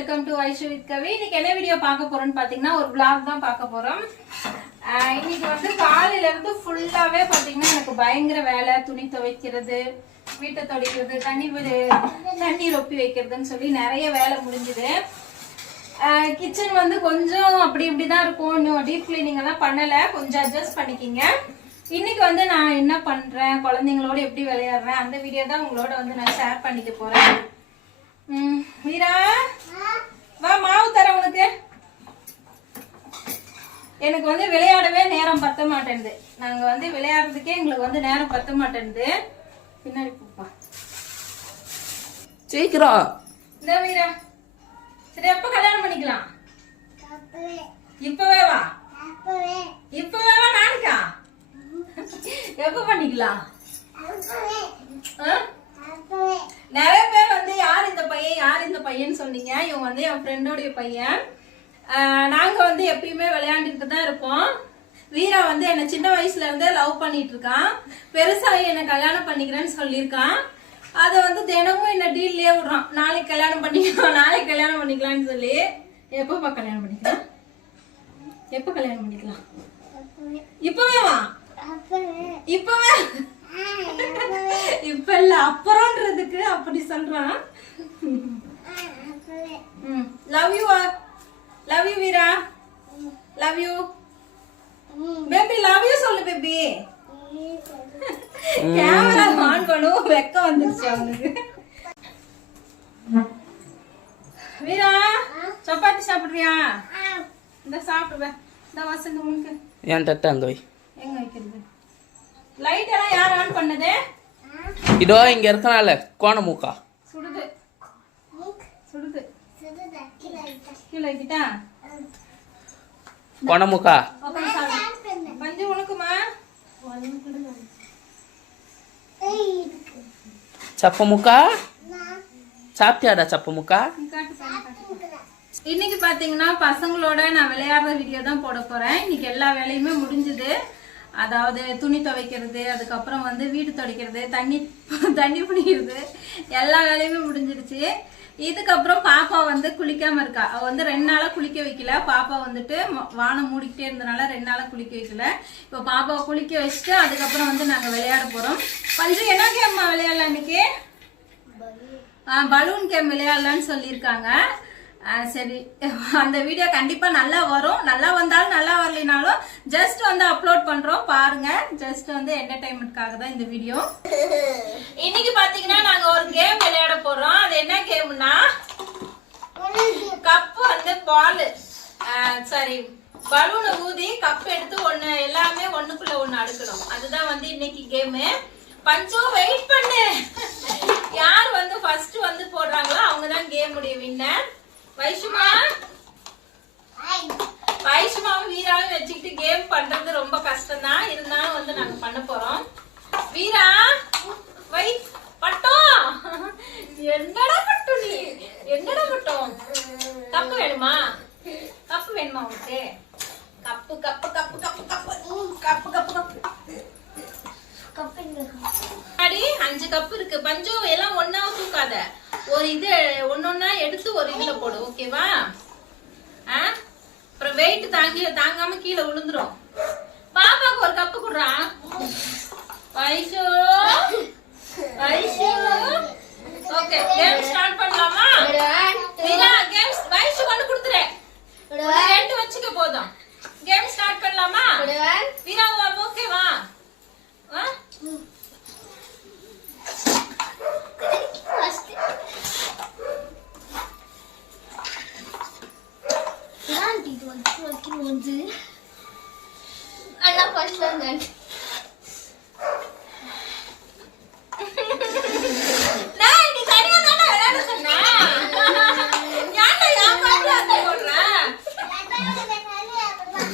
Welcome to Aishu with Kavi. இன்னைக்கு என்ன video பார்க்க போறோம்னு பாத்தீங்கன்னா ஒரு பிளாக் தான் பார்க்க போறோம். இன்னைக்கு வந்து காலையில இருந்து ஃபுல்லாவே பாத்தீங்கன்னா எனக்கு பயங்கர வேலை துணி துவைக்கிறது வீட்டை துடைக்கிறது தண்ணி வி- தண்ணி ரொப்பி வைக்கிறதுன்னு சொல்லி நிறைய வேலை முடிஞ்சுது. கிச்சன் வந்து கொஞ்சம் அப்படி இப்படி தான் இருக்கும். இன்னும் டீப் கிளீனிங் எல்லாம் பண்ணல. கொஞ்சம் அட்ஜஸ்ட் பண்ணிக்கிங்க. இன்னைக்கு வந்து நான் என்ன பண்றேன்? குழந்தைங்களோட எப்படி விளையாடுறேன்? அந்த வீடியோ தான் உங்களோட வந்து நான் ஷேர் பண்ணிக்க போறேன். ம், வீரா வா மாவு தரேன் உனக்கு. எனக்கு வந்து விளையாடவே நேரம் பத்த மாட்டேன்து. நாங்க வந்து விளையாடுறதுக்கே எங்களுக்கு வந்து நேரம் பத்த மாட்டேன்து. பின்னாடி போப்பா. சீக்கிரம் இந்த வீரா சரி எப்ப கல்யாணம் பண்ணிக்கலாம்? இப்பவே வா. இப்பவே வா நாளைக்கா? எப்ப பண்ணிக்கலாம்? ஆ? நிறைய பேர் வந்து யார் இந்த பையன்? யார் இந்த பையன் சொன்னீங்க. இவன் வந்து என் ஃப்ரெண்டோடைய பையன். நாங்க வந்து எப்பயுமே விளையாண்டுட்டு தான் இருப்போம். வீரா வந்து என்ன சின்ன வயசுல இருந்தே லவ் பண்ணிட்டு இருக்கான். பெருசாகி என்ன கல்யாணம் பண்ணிக்கிறேன்னு சொல்லியிருக்கான். அதை வந்து தினமும் என்ன டீல்லே விடுறான். நாளைக்கு கல்யாணம் பண்ணிக்கலாம் நாளைக்கு கல்யாணம் பண்ணிக்கலாம்னு சொல்லி. எப்பப்பா கல்யாணம் பண்ணிக்கலாம்? எப்போ கல்யாணம் பண்ணிக்கலாம்? இப்பவே வா. இப்பவே. இப்ப இல்ல அப்புறம்ன்றதுக்கு அப்படி சொல்றான் love you love you Veera. Love you baby love you சொல்லு பேபி கேமரா ஆன் பண்ணும் வெக்க வந்துருச்சு அவனுக்கு. வீரா சப்பாத்தி சாப்பிடுறியா? இந்த சாப்பிடுவேன் இந்த வசந்த உனக்கு. என் தட்டு அங்க வை. எங்க வைக்கிறது? லைட் எல்லாம் யார் ஆன் பண்ணது? இதோ இங்க இருக்கனால கோணமூக்கா சுடுது. சுடுது. கீழே உட்காந்து சாப்பிடு. பஞ்சு உனக்குமா? சப்பமுக்கா சாப்பிட்டியாடா சப்பமுக்கா காட்டு பாரு, காட்டு. இன்னைக்கு பாத்தீங்கன்னா பசங்களோட நான் விளையாடுற வீடியோ தான் போட போறேன். இன்னைக்கு எல்லா வேலையுமே முடிஞ்சுது. அதாவது துணி துவைக்கிறது அதுக்கப்புறம் வந்து வீடு துடைக்கிறது தண்ணி தண்ணி பிடிக்கிறது எல்லா வேலையுமே முடிஞ்சிருச்சு. இதுக்கப்புறம் பாப்பா வந்து குளிக்காம இருக்கா. அவ வந்து ரெண்டு நாளா குளிக்க வைக்கல. பாப்பா வந்துட்டு வானம் மூடிக்கிட்டே இருந்தனால ரெண்டு நாளா குளிக்க வைக்கல. இப்போ பாப்பாவை குளிக்க வச்சுட்டு அதுக்கப்புறம் வந்து நாங்க விளையாட போறோம். பஞ்சு என்ன கேம்மா விளையாடலாம் இன்னைக்கு? பலூன் கேம் விளையாடலாம்னு சொல்லியிருக்காங்க. சரி. அந்த வீடியோ கண்டிப்பா நல்லா வரும். நல்லா வந்தாலும் நல்லா வரலைனாலும் ஜஸ்ட் வந்து அப்லோட் பண்றோம். பாருங்க. ஜஸ்ட் வந்து என்டர்டைன்மெண்ட்காக தான் இந்த வீடியோ இன்னைக்கு பாத்தீங்கன்னா நாங்க ஒரு கேம் விளையாட போறோம். அது என்ன கேம்னா கப் வந்து பால் சரி பலூனை ஊதி கப் எடுத்து ஒண்ணு எல்லாமே ஒண்ணுக்குள்ள ஒண்ணு அடுக்கணும். அதுதான் வந்து இன்னைக்கு கேமு பஞ்சு வெயிட் பண்ணு. யார் வந்து ஃபர்ஸ்ட் வந்து போடுறாங்களோ அவங்க தான் கேம் உடைய வின்னர் வைஷுமா? வைஷுமாவும் வீராவும் வச்சுக்கிட்டு கேம் பண்றது ரொம்ப கஷ்டம் தான் இருந்தாலும் வந்து நாங்க பண்ண போறோம். வீரா வை பட்டம். என்னடா பட்டம் நீ? என்னடா பட்டம்? கப்பு வேணுமா? கப்பு வேணுமா உனக்கு? Cup cup cup cup cup. Cup cup cup. முன்னாடி அஞ்சு கப் இருக்கு. பஞ்சு ஒரு இது ஒன்னொன்னா எடுத்து ஒரு இதுல போடு ஓகேவா? அப்புறம் வெயிட் தாங்கி தாங்காம கீழே விழுந்துரும். பாப்பாக்கு ஒரு கப்பு குடுறா. Vaishu Vaishu. Okay game start பண்ணலாமா? வீரா கேம்ஸ் வைஷு கொண்டு கொடுத்துரு. ஒரு ரெண்டு வச்சுக்க போதும். கேம் ஸ்டார்ட் பண்ணலாமா? வீரா ஓகேவா ஆ? அண்ணா ஃபர்ஸ்ட்ல இருந்தாங்க?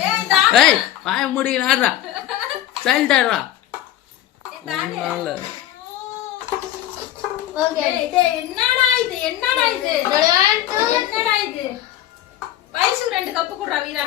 ஏய், இந்த ஆ- ஏய் வாய ஓகே. டேய், டேய், என்னடா இது? என்னடா இது? என்னடா இது? வயசுக்கு ரெண்டு கப்பு குடுறா Veera.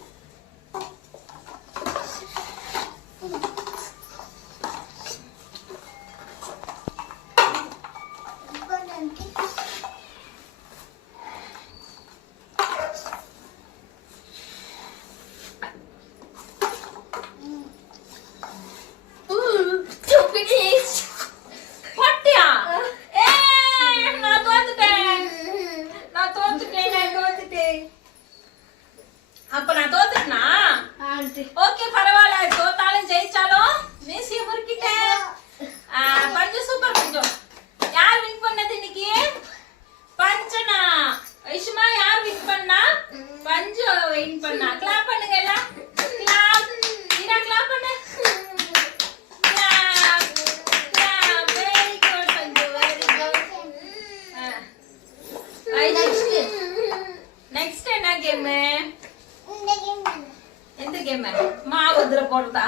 போடுறதா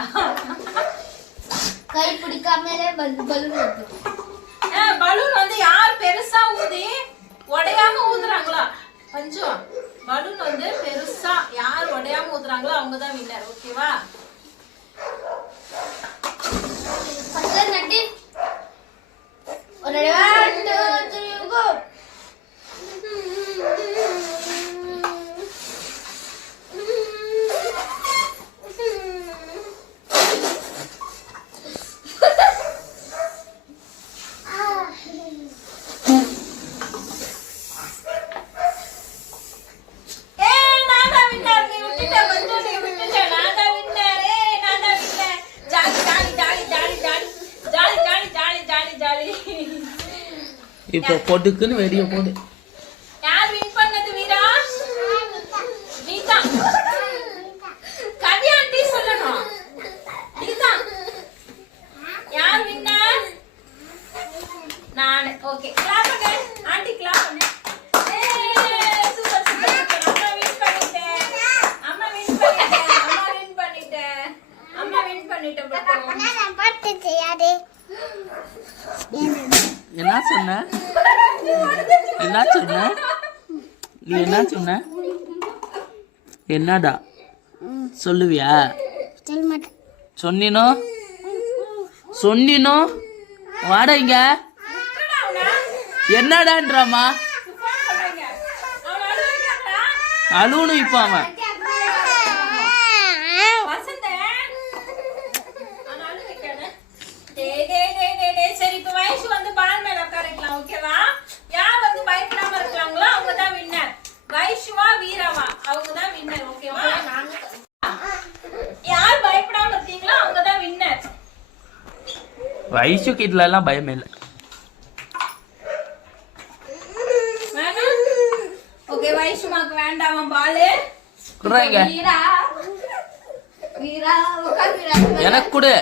கை பிடிக்காமலே பலூன் பலூன் வந்து யார் பெருசா ஊதி உடையாம ஊதுறாங்களோ? பஞ்சம் பலூன் வந்து பெருசா யார் உடையாம ஊதுறாங்களோ அவங்க தான் வின்னர் ஓகேவா இப்போ பொடுக்குன்னு வெடிய போகுது என்ன சொன்ன? என்ன சொன்ன? நீ என்ன சொன்ன? என்னடா? சொல்லுவியா? சொன்னினோ? சொன்னினோ? வாடா இங்க. என்னடான்றாமா அழுவணும் இப்போ அவன் வசந்த ஆனாலும் வைக்காத. டேய், டேய், டேய், டேய், டேய். சரி இப்ப வயசு வந்து பால் மேல உட்கார வைக்கலாம் ஓகேவா யார் வந்து பயப்படாம இருக்காங்களோ அவங்க தான் வின்னர் வைஷுவா வீராவா. அவங்க தான் வின்னர் ஓகேவா யார் பயப்படாம இருக்கீங்களோ அவங்க தான் வின்னர் வயசுக்கு இதுல எல்லாம் பயமே இல்லை. ஓகே வைஷுமாக்கு வேண்டாமா பாலு. குடுறாங்க வீரா. வீரா. எனக்கு கொடு.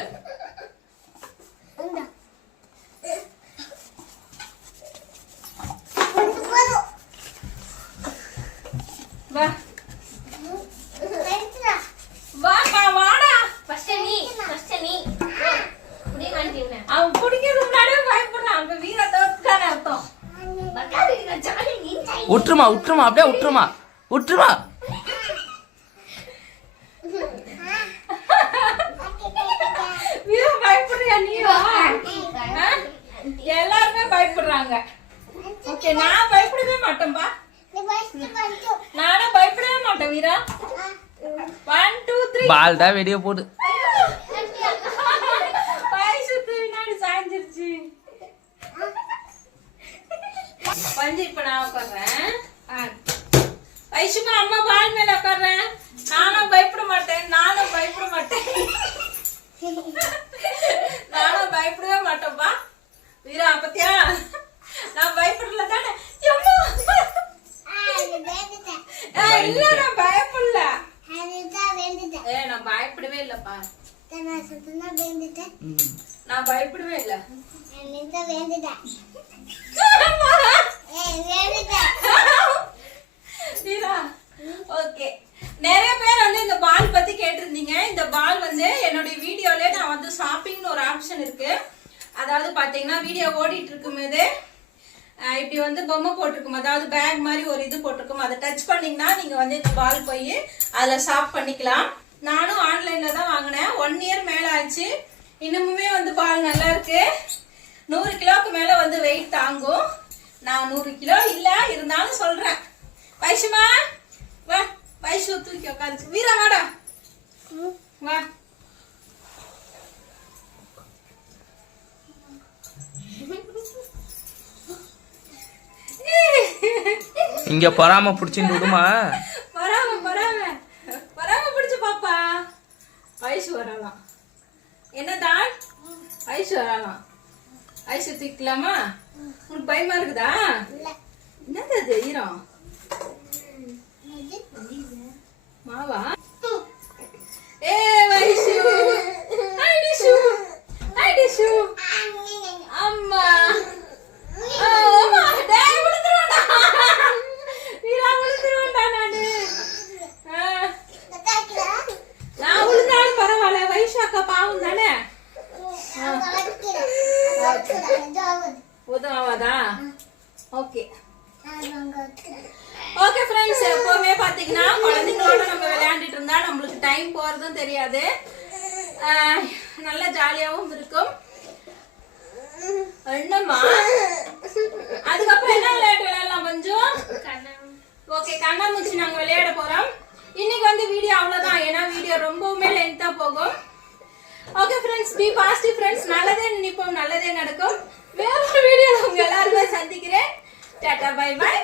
வா. வாப்பா வாடா. ஃபர்ஸ்ட் நீ ஃபர்ஸ்ட் நீ. புடி அவன் பிடிக்கிறது முன்னாடியே பயப்படுறான். அப்ப வீரா தோத்துட்டானே அர்த்தம் விட்டுருமா விட்டுருமா அப்படியே விட்டுருமா விட்டுருமா வீரா பயப்படுறியா நீ வா. ஆ? எல்லாருமே பயப்படுறாங்க. ஓகே நான் பயப்படவே மாட்டேன்பா. வீரா? ஒன் டூ த்ரீ பால் தான் வெடிய போடு பஞ்சு இப்ப நான் உட்கார்றேன். வைஷுமா அம்மா பால் மேல உட்கார்றேன். நானும் பயப்பட மாட்டேன். நானும் பயப்பட மாட்டேன். நானும் பயப்படவே மாட்டேன்ப்பா வீரா பத்தியா? நான் பயப்படல தானே. இல்ல நான் பயப்படல. ஏ நான் பயப்படவே இல்லப்பா. நான் பயப்படவே இல்ல. ஓகே. நிறைய பேர் வந்து இந்த பால் பத்தி கேட்டிருந்தீங்க. இந்த பால் வந்து என்னுடைய வீடியோல நான் வந்து ஷாப்பிங்னு ஒரு ஆப்ஷன் இருக்கு. அதாவது பாத்தீங்கன்னா வீடியோ ஓடிட்டு இருக்கும்போது அஹ், இப்படி வந்து பொம்மை போட்டிருக்கும். அதாவது பேக் மாதிரி ஒரு இது போட்டிருக்கும். அதை டச் பண்ணிங்கன்னா நீங்கள் வந்து இந்த பால் போய் அதில் ஷாப் பண்ணிக்கலாம். நானும் ஆன்லைனில் தான் வாங்கினேன். ஒன் இயர் மேலே ஆச்சு. இன்னமுமே வந்து பால் நல்லா இருக்கு. நூறு கிலோக்கு மேலே வந்து வெயிட் தாங்கும். நான் நூறு கிலோ இல்லை இருந்தாலும் சொல்கிறேன் வைஷுமா வா வைஷு தூக்கி உட்காந்து வீரா வாடா. இங்க பராம பிடிச்சின்னு விடுமா? பராம பராம பராம பிடிச்சு பாப்பா. ஐசு வரலாம். என்ன தான்? ஐசு வரலாம். ஐசு தூக்கலாமா உனக்கு பயமா இருக்குதா? என்னது அது மாவா? நினைப்போம் நல்லதே நடக்கும். வேற ஒரு வீடியோ உங்க எல்லாருமே சந்திக்கிறேன். Tata bye bye